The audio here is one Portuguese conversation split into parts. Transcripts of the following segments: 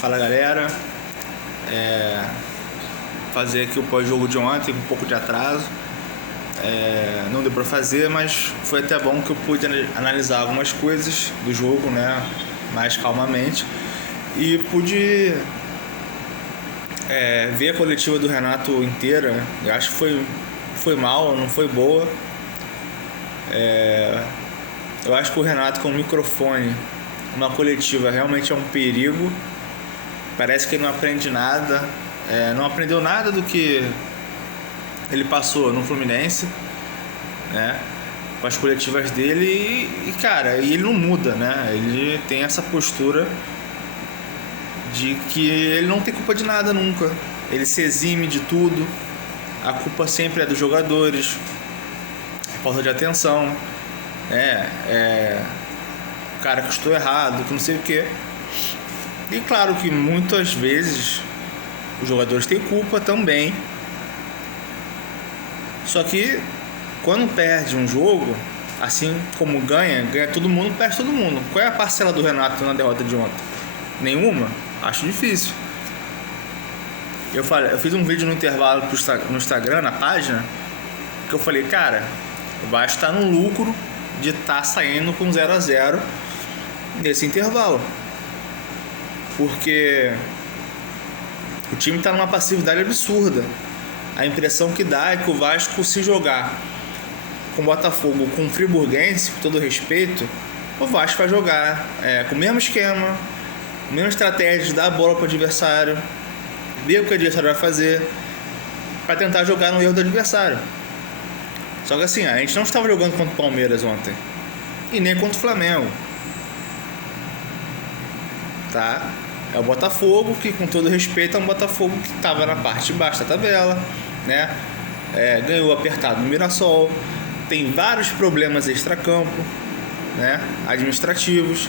Fala galera, fazer aqui o pós-jogo de ontem com um pouco de atraso. Não deu pra fazer, mas foi até bom que eu pude analisar algumas coisas do jogo, né, mais calmamente, e pude ver a coletiva do Renato inteira. Eu acho que foi mal, não foi boa. Eu acho que o Renato com o microfone, uma coletiva, realmente é um perigo. Parece que ele não aprende nada, não aprendeu nada do que ele passou no Fluminense, né, com as coletivas dele cara, ele não muda, né? Ele tem essa postura de que ele não tem culpa de nada nunca, ele se exime de tudo, a culpa sempre é dos jogadores, falta de atenção, o cara que estou errado, que não sei o que. E claro que muitas vezes os jogadores têm culpa também. Só que quando perde um jogo, assim como ganha todo mundo, perde todo mundo. Qual é a parcela do Renato na derrota de ontem? Nenhuma? Acho difícil. Eu fiz um vídeo no intervalo no Instagram, na página, que eu falei, cara, o Vasco está no lucro de estar saindo com 0-0 nesse intervalo. Porque o time está numa passividade absurda. A impressão que dá é que o Vasco, se jogar com o Botafogo, com o Friburguense, com todo respeito, o Vasco vai jogar com o mesmo esquema, a mesma estratégia de dar a bola para o adversário, ver o que o adversário vai fazer, para tentar jogar no erro do adversário. Só que assim, a gente não estava jogando contra o Palmeiras ontem, e nem contra o Flamengo, tá? É o Botafogo, que com todo respeito é um Botafogo que estava na parte de baixo da tabela, né? Ganhou apertado no Mirassol, tem vários problemas extracampo, né, administrativos,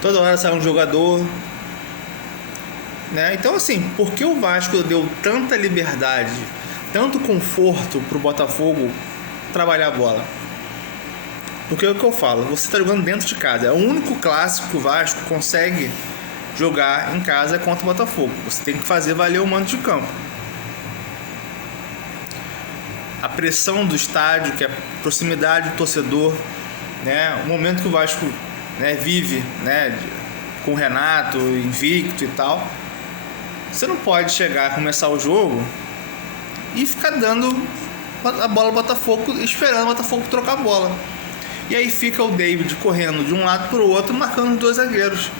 toda hora sai um jogador, né? Então assim, por que o Vasco deu tanta liberdade, tanto conforto pro Botafogo trabalhar a bola? Porque é o que eu falo, você está jogando dentro de casa, é o único clássico que o Vasco consegue jogar em casa contra o Botafogo. Você tem que fazer valer o mando de campo. A pressão do estádio, que é a proximidade do torcedor, né? O momento que o Vasco, né, vive, né, com o Renato, invicto e tal. Você não pode chegar, começar o jogo e ficar dando a bola ao Botafogo, esperando o Botafogo trocar a bola. E aí fica o David correndo de um lado para o outro, marcando os dois zagueiros.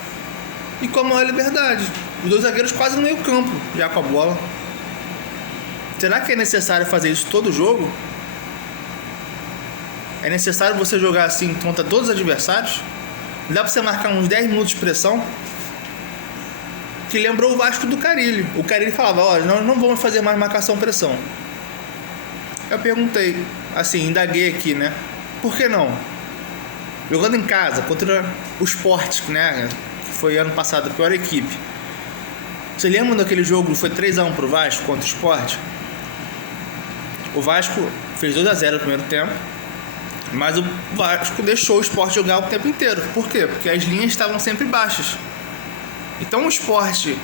E com a maior liberdade. Os dois zagueiros quase no meio campo, já com a bola. Será que é necessário fazer isso todo jogo? É necessário você jogar assim contra todos os adversários? Dá pra você marcar uns 10 minutos de pressão? Que lembrou o Vasco do Carille. O Carille falava, olha, nós não vamos fazer mais marcação-pressão. Eu perguntei, assim, indaguei aqui, né? Por que não? Jogando em casa contra o Sport, né? Foi ano passado a pior equipe. Você lembra daquele jogo? Foi 3-1 pro Vasco contra o Sport? O Vasco fez 2-0 no primeiro tempo, mas o Vasco deixou o Sport jogar o tempo inteiro. Por quê? Porque as linhas estavam sempre baixas. Então o Sport,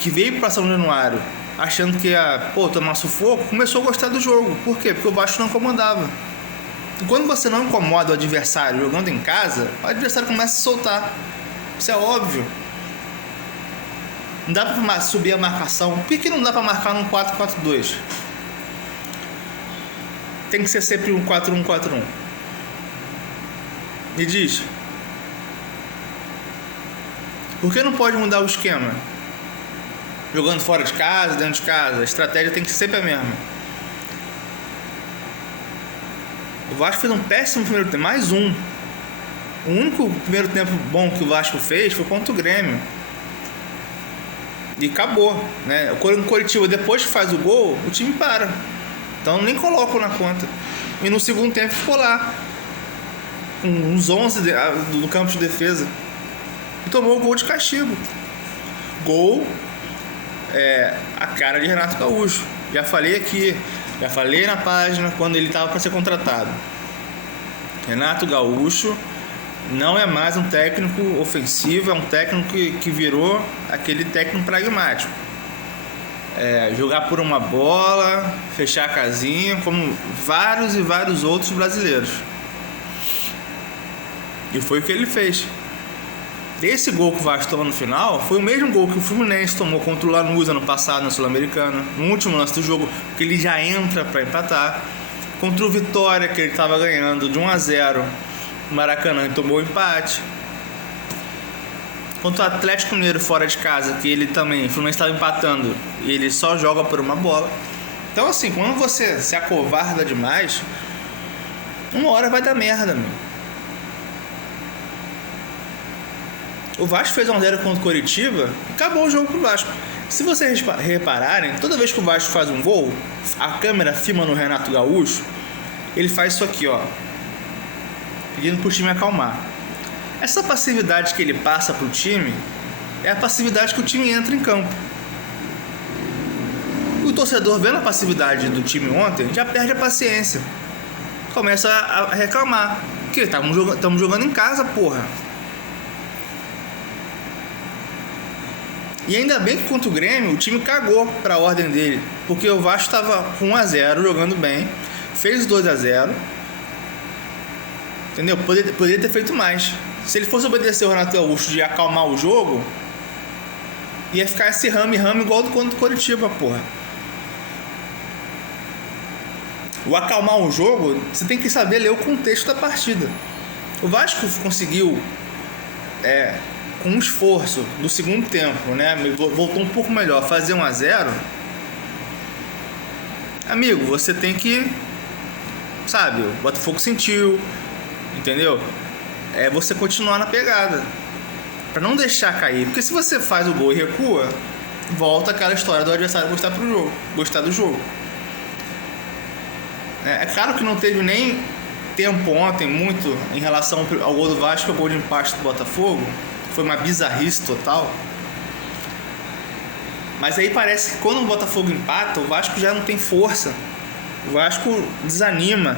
que veio para São Januário achando que ia tomar sufoco, começou a gostar do jogo. Por quê? Porque o Vasco não incomodava. E quando você não incomoda o adversário jogando em casa, o adversário começa a se soltar. Isso é óbvio. Não dá pra subir a marcação. Por que não dá pra marcar num 4-4-2? Tem que ser sempre um 4-1-4-1. Me diz. Por que não pode mudar o esquema? Jogando fora de casa, dentro de casa. A estratégia tem que ser sempre a mesma. O Vasco fez um péssimo primeiro tempo. Mais um. O único primeiro tempo bom que o Vasco fez foi contra o Grêmio. E acabou, né? O Coritiba, depois que faz o gol, o time para. Então nem colocam na conta. E no segundo tempo ficou lá, com uns 11 do campo de defesa. E tomou o gol de castigo. Gol a cara de Renato Gaúcho. Já falei aqui, já falei na página quando ele estava para ser contratado. Renato Gaúcho não é mais um técnico ofensivo, é um técnico que virou aquele técnico pragmático. Jogar por uma bola, fechar a casinha, como vários e vários outros brasileiros. E foi o que ele fez. Esse gol que o Vasco tomou no final foi o mesmo gol que o Fluminense tomou contra o Lanús ano passado na Sul-Americana, no último lance do jogo, porque ele já entra para empatar. Contra o Vitória, que ele estava ganhando de 1-0 no Maracanã e tomou o empate. Contra o Atlético Mineiro fora de casa, que ele também, o Fluminense estava empatando e ele só joga por uma bola. Então assim, quando você se acovarda demais, uma hora vai dar merda, meu. O Vasco fez 1-0 contra o Coritiba e acabou o jogo pro Vasco. Se vocês repararem, toda vez que o Vasco faz um gol, a câmera filma no Renato Gaúcho, ele faz isso aqui, ó, pedindo pro time acalmar. Essa passividade que ele passa pro time é a passividade que o time entra em campo. O torcedor, vendo a passividade do time ontem, já perde a paciência. Começa a reclamar. Porque estamos jogando em casa, porra. E ainda bem que contra o Grêmio o time cagou para a ordem dele, porque o Vasco estava com 1-0 jogando bem, fez 2-0, entendeu? Poderia ter feito mais. Se ele fosse obedecer o Renato Gaúcho de acalmar o jogo, ia ficar esse rame-rame igual do contra o Coritiba, porra. O acalmar o jogo, você tem que saber ler o contexto da partida. O Vasco conseguiu com um esforço do segundo tempo, né? Voltou um pouco melhor, fazer 1-0. Amigo, você tem que, sabe, o Botafogo sentiu, entendeu? Você continuar na pegada, pra não deixar cair, porque se você faz o gol e recua, volta aquela história do adversário gostar do jogo. É claro que não teve nem tempo ontem muito em relação ao gol do Vasco e ao gol de empate do Botafogo. Foi uma bizarrice total. Mas aí parece que quando o Botafogo empata, o Vasco já não tem força. O Vasco desanima,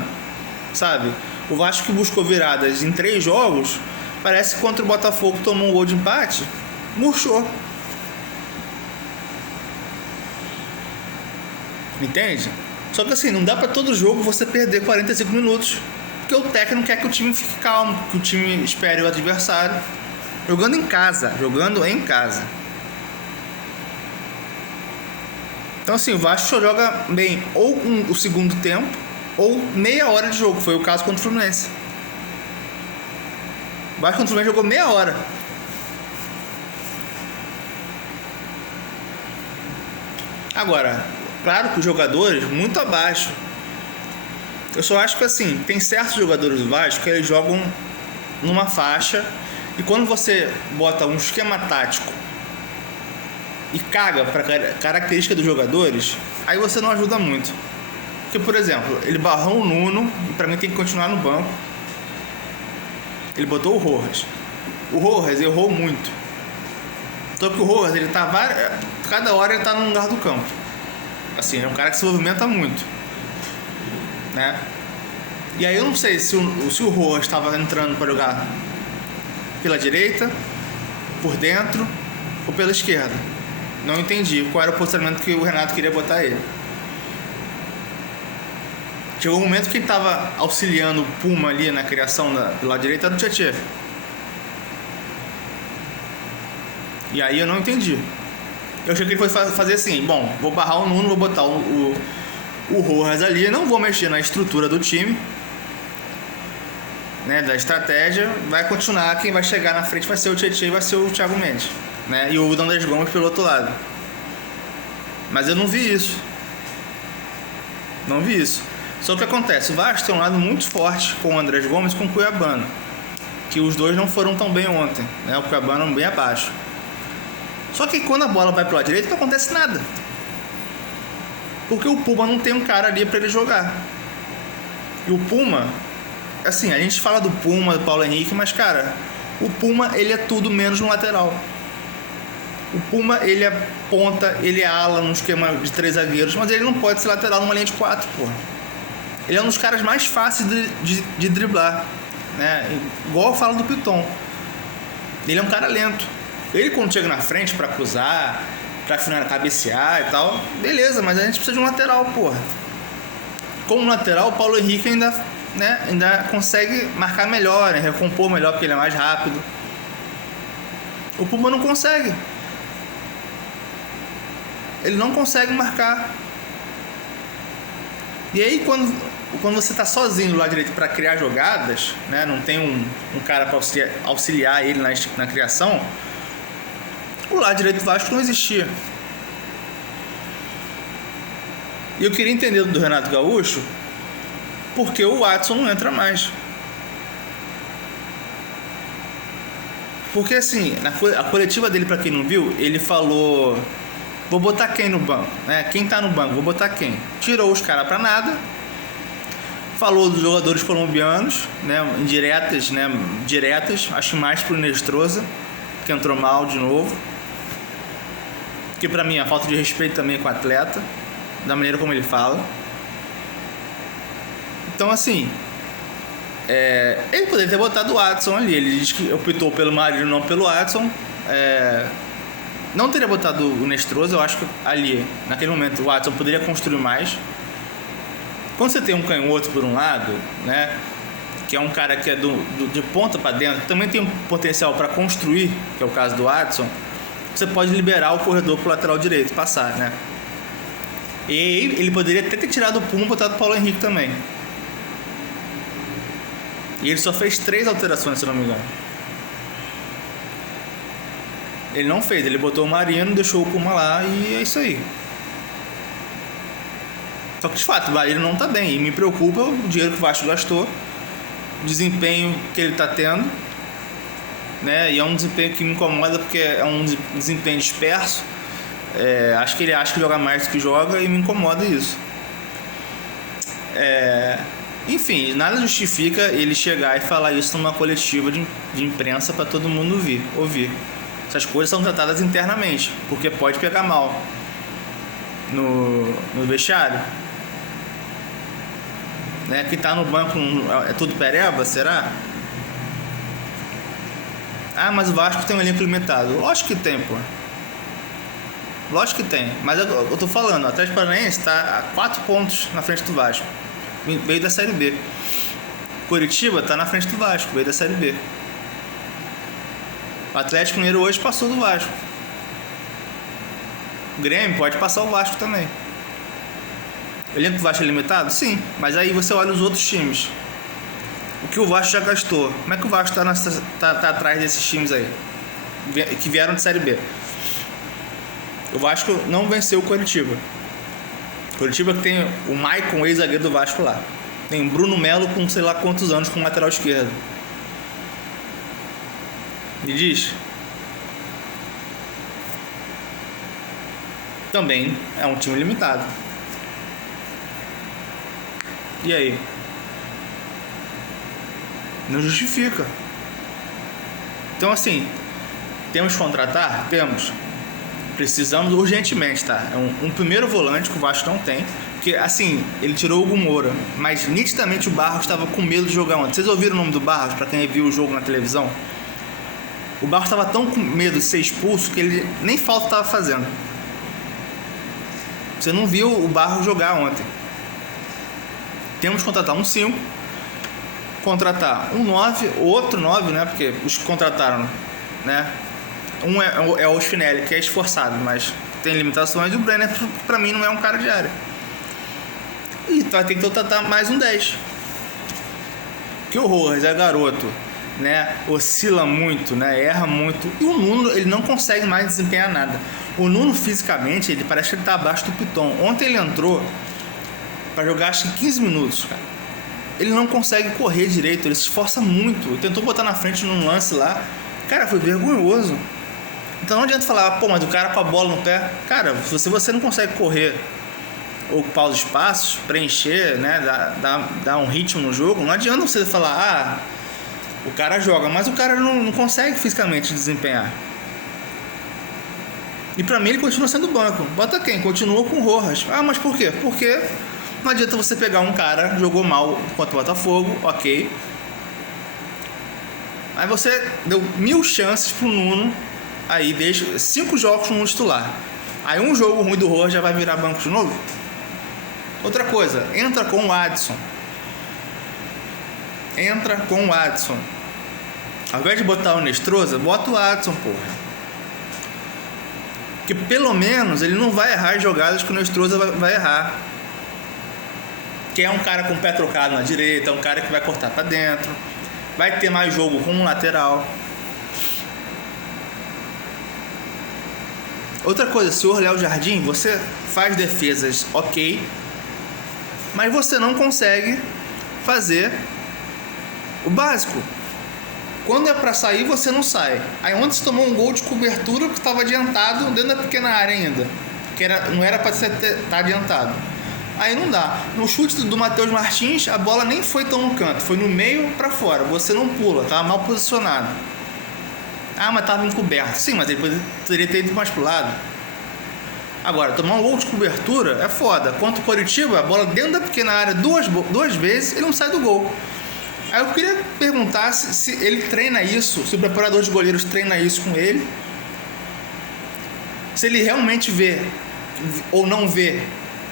sabe? O Vasco que buscou viradas em 3 jogos, parece que contra o Botafogo tomou um gol de empate, murchou. Entende? Só que assim, não dá pra todo jogo você perder 45 minutos, porque o técnico quer que o time fique calmo, que o time espere o adversário. Jogando em casa. Então assim, o Vasco só joga bem ou o segundo tempo ou meia hora de jogo. Foi o caso contra o Fluminense. O Vasco contra o Fluminense jogou meia hora. Agora, claro que os jogadores muito abaixo. Eu só acho que assim, tem certos jogadores do Vasco que eles jogam numa faixa. E quando você bota um esquema tático e caga para característica dos jogadores, aí você não ajuda muito. Porque, por exemplo, ele barrou o Nuno e para mim tem que continuar no banco. Ele botou o Rojas. O Rojas errou muito. Só que o Rojas, ele tá cada hora ele tá num lugar do campo. Assim, é um cara que se movimenta muito, né? E aí eu não sei se o Rojas estava entrando para jogar pela direita, por dentro ou pela esquerda. Não entendi qual era o posicionamento que o Renato queria botar ele. Chegou um momento que ele estava auxiliando o Puma ali na criação do lado direito, era do Tietê. E aí eu não entendi. Eu achei que ele foi fazer assim, bom, vou barrar o Nuno, vou botar o Rojas ali, não vou mexer na estrutura do time, né, da estratégia, vai continuar, quem vai chegar na frente vai ser o Tietê e vai ser o Thiago Mendes, né, e o Andrés Gomes pelo outro lado. Mas eu não vi isso. Só que acontece, o Vasco tem um lado muito forte com o Andrés Gomes e com o Cuiabano, que os dois não foram tão bem ontem, né, o Cuiabano bem abaixo. Só que quando a bola vai pro lado direito não acontece nada, porque o Puma não tem um cara ali para ele jogar. E o Puma, assim, a gente fala do Puma, do Paulo Henrique, mas cara, o Puma ele é tudo menos um lateral. O Puma ele é ponta, ele é ala num esquema de 3 zagueiros, mas ele não pode ser lateral numa linha de 4, porra. Ele é um dos caras mais fáceis de driblar. né? Igual eu falo do Piton. Ele é um cara lento. Ele quando chega na frente pra cruzar, pra cabecear e tal, beleza, mas a gente precisa de um lateral, porra. Como lateral, o Paulo Henrique ainda consegue marcar melhor, né? Recompor melhor porque ele é mais rápido. O Puma não consegue. Ele não consegue marcar. E aí quando você tá sozinho do lado direito para criar jogadas, né? Não tem um cara para auxiliar ele na criação, o lado direito do Vasco não existia. E eu queria entender do Renato Gaúcho porque o Watson não entra mais. Porque assim, a coletiva dele, para quem não viu, ele falou: vou botar quem no banco? Né? Quem tá no banco? Vou botar quem? Tirou os caras pra nada. Falou dos jogadores colombianos, né? Indiretas, né? Diretas, acho mais pro Nestroza, que entrou mal de novo. Que pra mim é falta de respeito também com o atleta, da maneira como ele fala. Então assim, ele poderia ter botado o Watson ali. Ele diz que optou pelo Marinho, não pelo Watson. Não teria botado o Nestroza. Eu acho que ali, naquele momento, o Watson poderia construir mais. Quando você tem um canhoto por um lado, né, que é um cara que é de ponta para dentro, que também tem um potencial para construir, que é o caso do Watson, você pode liberar o corredor pro lateral direito passar, né? E ele poderia até ter tirado o Puma e botado o Paulo Henrique também. E ele só fez 3 alterações, se não me engano. Ele não fez, ele botou o Marino, deixou o Puma lá e é isso aí. Só que de fato, o Marino não tá bem. E me preocupa o dinheiro que o Vasco gastou, o desempenho que ele tá tendo, né? E é um desempenho que me incomoda porque é um desempenho disperso. Acho que ele acha que joga mais do que joga e me incomoda isso. Enfim, nada justifica ele chegar e falar isso numa coletiva de imprensa para todo mundo ouvir. Essas coisas são tratadas internamente, porque pode pegar mal no vestiário. Né? Quem tá no banco é tudo pereba, será? Ah, mas o Vasco tem um elenco limitado. Lógico que tem, pô. Lógico que tem. Mas eu tô falando, o Atlético Paranaense tá a 4 pontos na frente do Vasco. Veio da Série B. Curitiba tá na frente do Vasco, veio da Série B. O Atlético Mineiro hoje passou do Vasco. O Grêmio pode passar o Vasco também. O elenco do Vasco é limitado? Sim. Mas aí você olha os outros times. O que o Vasco já gastou. Como é que o Vasco tá atrás desses times aí? Que vieram de Série B. O Vasco não venceu o Curitiba. Curitiba que tem o Maicon, ex-zagueiro do Vasco lá. Tem o Bruno Melo com sei lá quantos anos como lateral esquerdo. Me diz. Também é um time limitado. E aí? Não justifica. Então assim, temos que contratar? Temos. Precisamos urgentemente, tá? É um primeiro volante que o Vasco não tem. Porque, assim, ele tirou o Hugo Moura, mas nitidamente o Barros estava com medo de jogar ontem. Vocês ouviram o nome do Barros, pra quem viu o jogo na televisão? O Barros estava tão com medo de ser expulso que ele nem falta estava fazendo. Você não viu o Barros jogar ontem. Temos que contratar um 5, contratar um 9, outro 9, né? Porque os que contrataram, né? Um é o Spinelli, que é esforçado, mas tem limitações. E o Brenner, pra mim, não é um cara de área. E vai ter que contratar mais um 10. Que o Rojas é garoto, né? Oscila muito, né? Erra muito. E o Nuno, ele não consegue mais desempenhar nada. O Nuno, fisicamente, ele parece que ele tá abaixo do Piton. Ontem ele entrou pra jogar, acho que 15 minutos, cara. Ele não consegue correr direito, ele se esforça muito. Ele tentou botar na frente num lance lá. Cara, foi vergonhoso. Então não adianta falar, pô, mas o cara com a bola no pé. Cara, se você não consegue correr, ocupar os espaços, preencher, né, dar um ritmo no jogo, não adianta você falar, o cara joga, mas o cara não consegue fisicamente desempenhar. E pra mim ele continua sendo banco. Bota quem? Continua com o Rojas. Ah, mas por quê? Porque não adianta você pegar um cara, jogou mal contra o Botafogo, ok. Aí você deu 1000 chances pro Nuno, aí deixa 5 jogos no titular. Aí um jogo ruim do Rojas já vai virar banco de novo? Outra coisa, entra com o Adson. Entra com o Adson. Ao invés de botar o Nestroza, bota o Adson, porra. Que pelo menos ele não vai errar as jogadas que o Nestroza vai errar. Que é um cara com o pé trocado na direita, é um cara que vai cortar pra dentro. Vai ter mais jogo com um lateral. Outra coisa, senhor Léo Jardim, você faz defesas ok, mas você não consegue fazer o básico. Quando é pra sair, você não sai. Aí ontem você tomou um gol de cobertura que estava adiantado dentro da pequena área ainda. Não era pra estar adiantado. Aí não dá. No chute do Matheus Martins, a bola nem foi tão no canto, foi no meio pra fora. Você não pula, tava mal posicionado. Ah, mas tava encoberto. Sim, mas ele poderia ter ido mais pro lado. Agora, tomar um gol de cobertura é foda. Quanto o Coritiba, a bola dentro da pequena área duas vezes, ele não sai do gol. Aí eu queria perguntar se ele treina isso, se o preparador de goleiros treina isso com ele. Se ele realmente vê ou não vê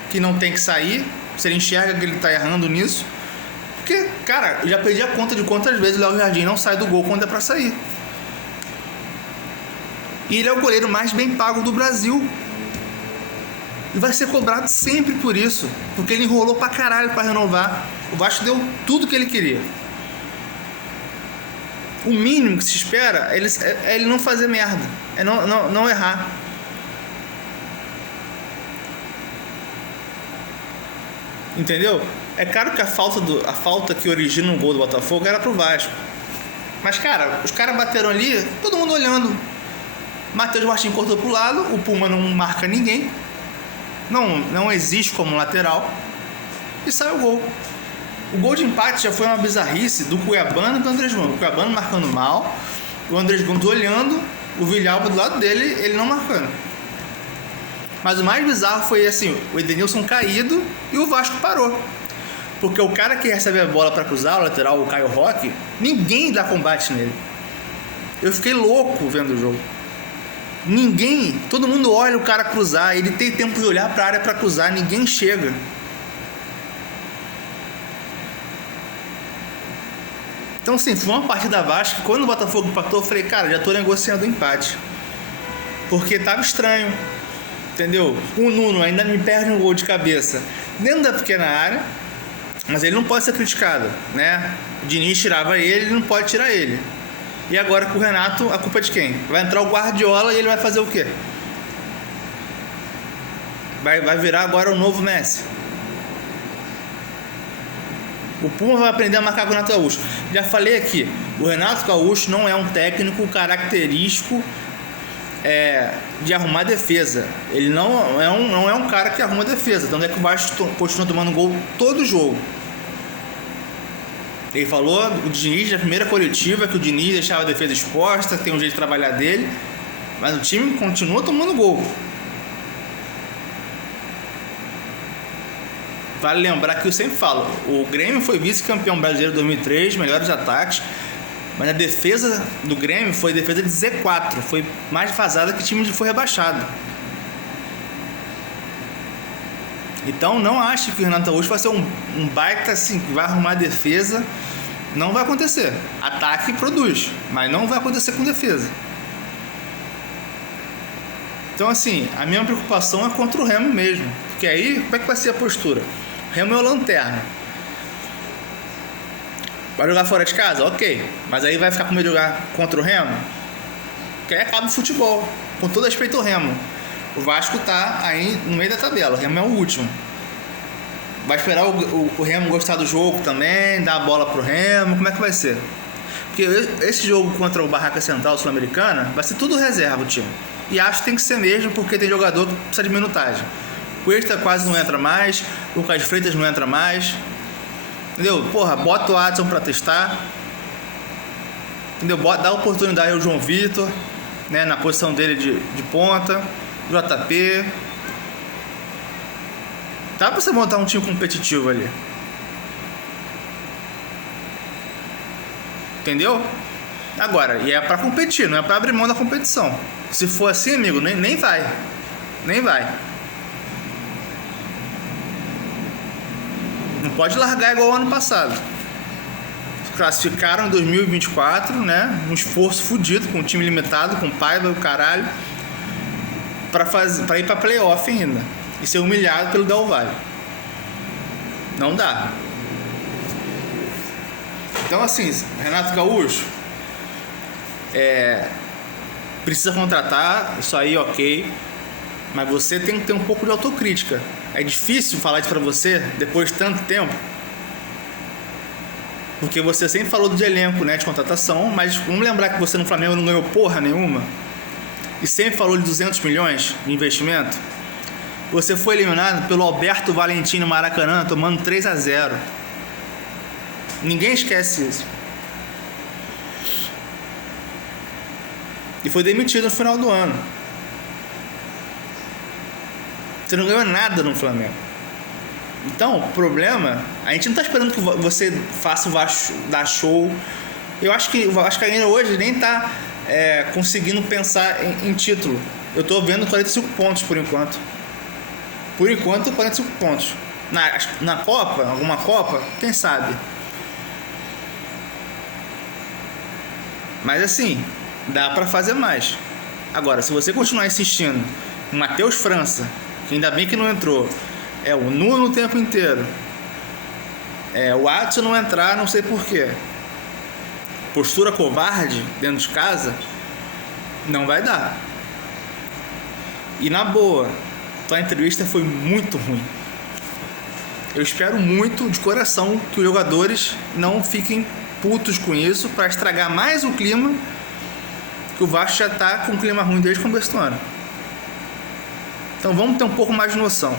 que não tem que sair, se ele enxerga que ele tá errando nisso. Porque, cara, eu já perdi a conta de quantas vezes o Léo Jardim não sai do gol quando é pra sair. E ele é o goleiro mais bem pago do Brasil. E vai ser cobrado sempre por isso. Porque ele enrolou pra caralho pra renovar. O Vasco deu tudo que ele queria. O mínimo que se espera é ele não fazer merda. É não errar. Entendeu? É claro que a falta que origina o gol do Botafogo era pro Vasco. Mas, cara, os caras bateram ali, todo mundo olhando. Matheus Martins cortou pro lado, o Puma não marca ninguém. Não existe como lateral. E sai o gol. O gol de empate já foi uma bizarrice do Cuiabano e do Andrés Gomes. O Cuiabano marcando mal, o Andrés Gomes olhando, o Villalba do lado dele, ele não marcando. Mas o mais bizarro foi assim, o Edenilson caído e o Vasco parou. Porque o cara que recebe a bola para cruzar, o lateral, o Caio Roque, ninguém dá combate nele. Eu fiquei louco vendo o jogo. Todo mundo olha o cara cruzar, ele tem tempo de olhar para a área para cruzar, ninguém chega. Então, assim, foi uma partida Vasco. Quando o Botafogo empatou, eu falei, cara, já tô negociando o empate. Porque tava estranho. Entendeu? O Nuno ainda me perde um gol de cabeça dentro da pequena área, mas ele não pode ser criticado, né? O Diniz tirava ele não pode tirar ele. E agora com o Renato, a culpa é de quem? Vai entrar o Guardiola e ele vai fazer o quê? Vai virar agora o novo Messi. O Puma vai aprender a marcar com o Renato Gaúcho. Já falei aqui, o Renato Gaúcho não é um técnico característico de arrumar defesa. Ele não é um cara que arruma defesa. Tanto é que o Vasco continua tomando gol todo jogo. Ele falou o Diniz na primeira coletiva que o Diniz deixava a defesa exposta, tem um jeito de trabalhar dele, mas o time continua tomando gol. Vale lembrar que eu sempre falo, o Grêmio foi vice-campeão brasileiro em 2003, melhores ataques, mas a defesa do Grêmio foi defesa de Z4, foi mais vazada que o time que foi rebaixado. Então não acho que o Renato Gaúcho vai ser um baita assim, que vai arrumar defesa. Não vai acontecer. Ataque produz, mas não vai acontecer com defesa. Então assim, a minha preocupação é contra o Remo mesmo. Porque aí, como é que vai ser a postura? O Remo é o lanterna. Vai jogar fora de casa? Ok. Mas aí vai ficar com medo de jogar contra o Remo? Porque aí acaba o futebol. Com todo respeito ao Remo. O Vasco tá aí no meio da tabela. O Remo é o último. Vai esperar o Remo gostar do jogo também, dar a bola pro Remo. Como é que vai ser? Porque esse jogo contra o Barraca Central Sul-Americana vai ser tudo reserva o time. E acho que tem que ser mesmo, porque tem jogador que precisa de minutagem. Cuesta quase não entra mais, o Lucas Freitas não entra mais. Entendeu? Porra, bota o Adson pra testar. Entendeu? Dá oportunidade ao João Vitor, né, na posição dele de ponta. JP. Dá pra você montar um time competitivo ali. Entendeu? Agora, e é pra competir, não é pra abrir mão da competição. Se for assim, amigo, nem vai. Nem vai. Não pode largar igual o ano passado. Classificaram em 2024, né? Um esforço fudido, com um time limitado, com Paiva e o caralho, pra ir pra playoff ainda. E ser humilhado pelo Del Valle. Não dá. Então, assim, Renato Gaúcho, precisa contratar, isso aí, ok. Mas você tem que ter um pouco de autocrítica. É difícil falar isso pra você depois de tanto tempo. Porque você sempre falou de elenco, né, de contratação, mas vamos lembrar que você no Flamengo não ganhou porra nenhuma. E sempre falou de 200 milhões de investimento. Você foi eliminado pelo Alberto Valentim no Maracanã, tomando 3-0. Ninguém esquece isso. E foi demitido no final do ano. Você não ganhou nada no Flamengo. Então, o problema... A gente não tá esperando que você faça o Vasco dar show. Eu acho que o Vascaíno hoje nem tá conseguindo pensar em título. Eu tô vendo 45 pontos por enquanto. Por enquanto, 45 pontos. Na Copa, alguma Copa, quem sabe? Mas assim, dá pra fazer mais. Agora, se você continuar insistindo em Matheus França, que ainda bem que não entrou, o Nuno o tempo inteiro, o Adson não entrar, não sei porquê, postura covarde dentro de casa, não vai dar. E na boa, tua entrevista foi muito ruim. Eu espero muito de coração que os jogadores não fiquem putos com isso para estragar mais o clima, que o Vasco já tá com um clima ruim desde o começo do ano. Então vamos ter um pouco mais de noção.